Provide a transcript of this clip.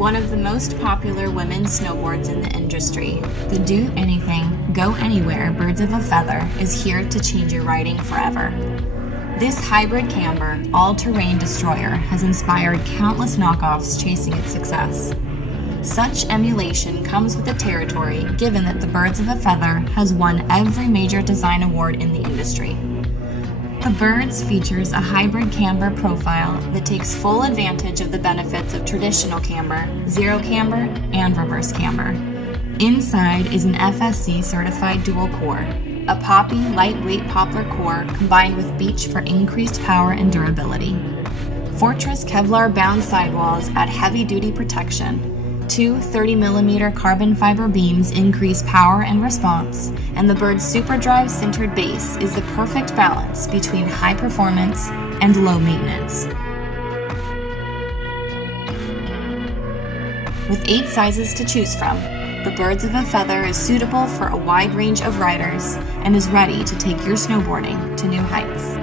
one of the most popular women's snowboards in the industry. The do anything, go anywhere Birds of a Feather is here to change your riding forever. This hybrid camber, all-terrain destroyer has inspired countless knockoffs chasing its success. Such emulation comes with the territory given that the Birds of a Feather has won every major design award in the industry. The Birds features a hybrid camber profile that takes full advantage of the benefits of traditional camber, zero camber, and reverse camber. Inside is an FSC certified dual core, a poppy lightweight poplar core combined with beech for increased power and durability. Fortress Kevlar bound sidewalls add heavy duty protection. Two 30mm carbon fiber beams increase power and response, and the Bird's SuperDrive sintered base is the perfect balance between high performance and low maintenance. With 8 sizes to choose from, the Birds of a Feather is suitable for a wide range of riders and is ready to take your snowboarding to new heights.